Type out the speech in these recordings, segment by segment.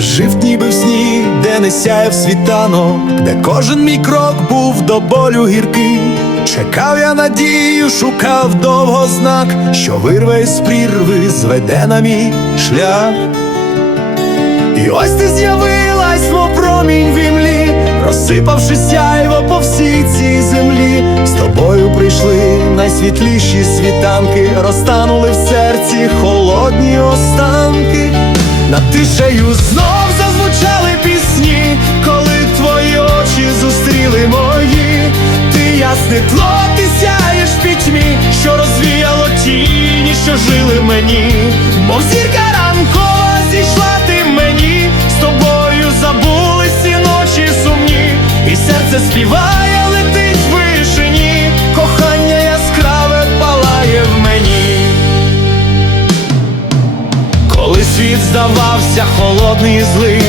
жив ніби в сні, де не сяяв світанок, де кожен мій крок був до болю гіркий. Чекав я надію, шукав довго знак, що вирве з прірви, зведе на мій шлях. І ось ти з'явилась, мов промінь в імлі, розсипавши сяйво по всій цій землі. З тобою прийшли найсвітліші світанки, розтанули в серці. Над тишею знов зазвучали пісні, коли твої очі зустріли мої. Ти ясне тло, ти сяєш в пітьмі, що розвіяло тіні, що жили мені, мов зірка світ здавався холодний і злий,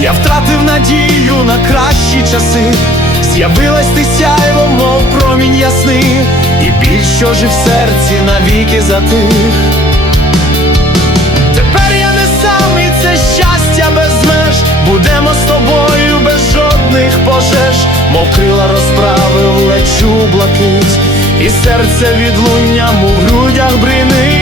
я втратив надію на кращі часи. З'явилась ти сяйво, мов промінь ясний, і біль, що жив в серці, навіки затих. Тепер я не сам, і це щастя без меж. Будемо з тобою без жодних пожеж, мов крила розправив, лечу блакить, і серце відлунням у грудях бринить.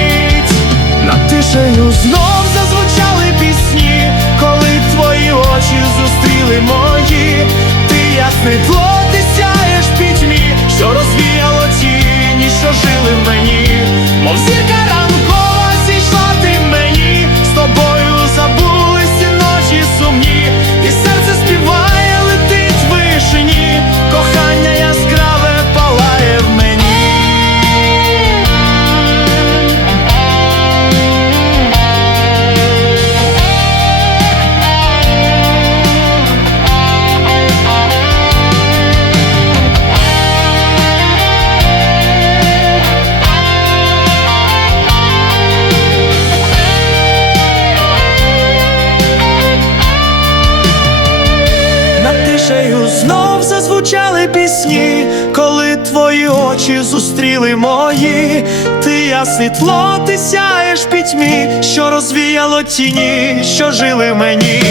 Пісні, коли твої очі зустріли мої, ти ясне тло, ти сяєш пітьмі, що розвіяло тіні, що жили мені,